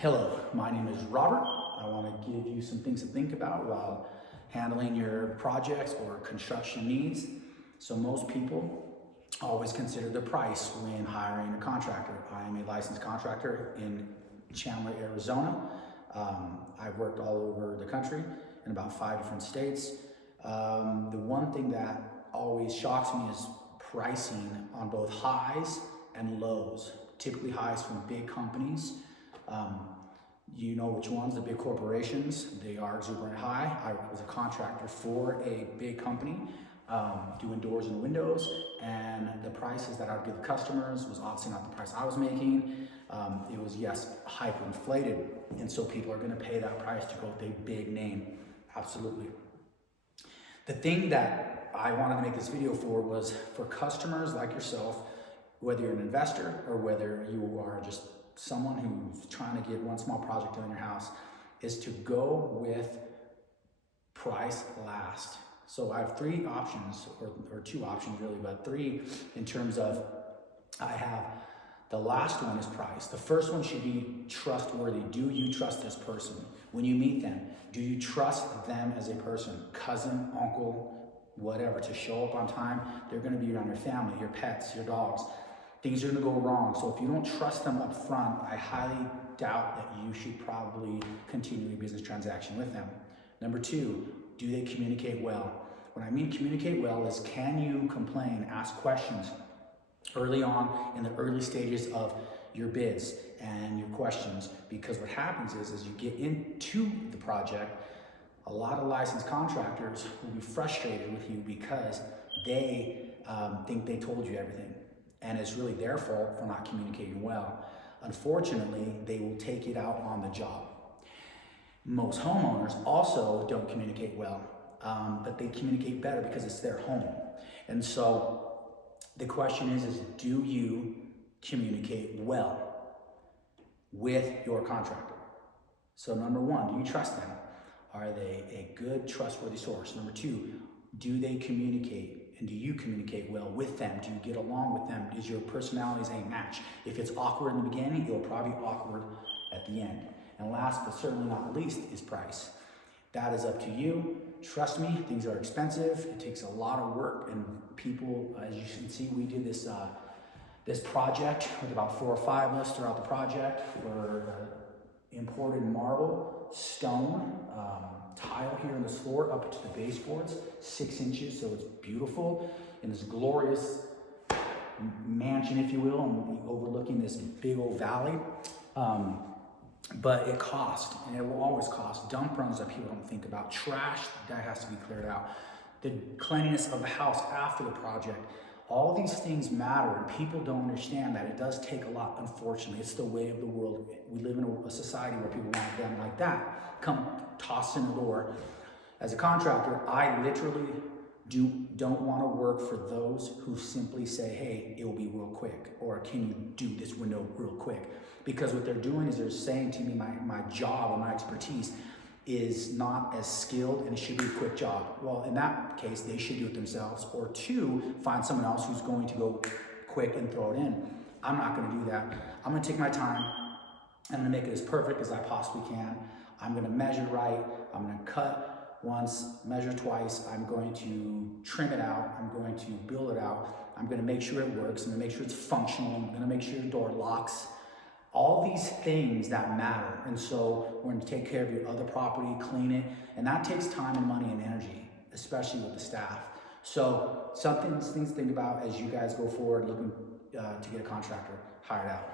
Hello, my name is Robert. I want to give you some things to think about while handling your projects or construction needs. So most people always consider the price when hiring a contractor. I am a licensed contractor in Chandler, Arizona. I've worked all over the country in about 5 different states. The one thing that always shocks me is pricing on both highs and lows. Typically highs from big companies. You know which ones, the big corporations, they are exuberant high. I was a contractor for a big company, doing doors and windows, and the prices that I would give the customers was obviously not the price I was making. It was, yes, hyperinflated, and so people are gonna pay that price to go with a big name, absolutely. The thing that I wanted to make this video for was for customers like yourself, whether you're an investor or whether you are just someone who's trying to get one small project done in your house, is to go with price last. So I have 3 options, or 2 options really, but 3 in terms of, I have the last one is price. The first one should be trustworthy. Do you trust this person? When you meet them, do you trust them as a person? Cousin, uncle, whatever, to show up on time? They're gonna be around your family, your pets, your dogs. Things are gonna go wrong. So if you don't trust them up front, I highly doubt that you should probably continue a business transaction with them. Number 2, do they communicate well? When I mean communicate well is, can you complain, ask questions early on in the early stages of your bids and your questions? Because what happens is, as you get into the project, a lot of licensed contractors will be frustrated with you because they think they told you everything. And it's really their fault for not communicating well. Unfortunately, they will take it out on the job. Most homeowners also don't communicate well, but they communicate better because it's their home. And so the question is do you communicate well with your contractor? So number 1, do you trust them? Are they a good, trustworthy source? Number 2, do they communicate? And do you communicate well with them? Do you get along with them? Is your personalities a match? If it's awkward in the beginning, it'll probably be awkward at the end. And last but certainly not least is price. That is up to you. Trust me, things are expensive. It takes a lot of work, and people, as you can see, we did this this project with about 4 or 5 of us throughout the project for imported marble, stone, tile here on this floor up to the baseboards, 6 inches, so it's beautiful in this glorious mansion, if you will, and overlooking this big old valley. But it cost, and it will always cost. Dump runs that people don't think about, trash that has to be cleared out, the cleanliness of the house after the project. All these things matter, and people don't understand that it does take a lot, unfortunately. It's the way of the world. We live in a society where people want them like that. Come toss in the door. As a contractor, I literally don't want to work for those who simply say, hey, it will be real quick, or can you do this window real quick? Because what they're doing is they're saying to me my job or my expertise is not as skilled and it should be a quick job. Well, in that case, they should do it themselves, or 2, find someone else who's going to go quick and throw it in. I'm not gonna do that. I'm gonna take my time. I'm gonna make it as perfect as I possibly can. I'm gonna measure right. I'm gonna cut once, measure twice. I'm going to trim it out. I'm going to build it out. I'm gonna make sure it works. I'm gonna make sure it's functional. I'm gonna make sure your door locks. All these things that matter. And so we're gonna take care of your other property, clean it, and that takes time and money and energy, especially with the staff. So things to think about as you guys go forward looking to get a contractor hired out.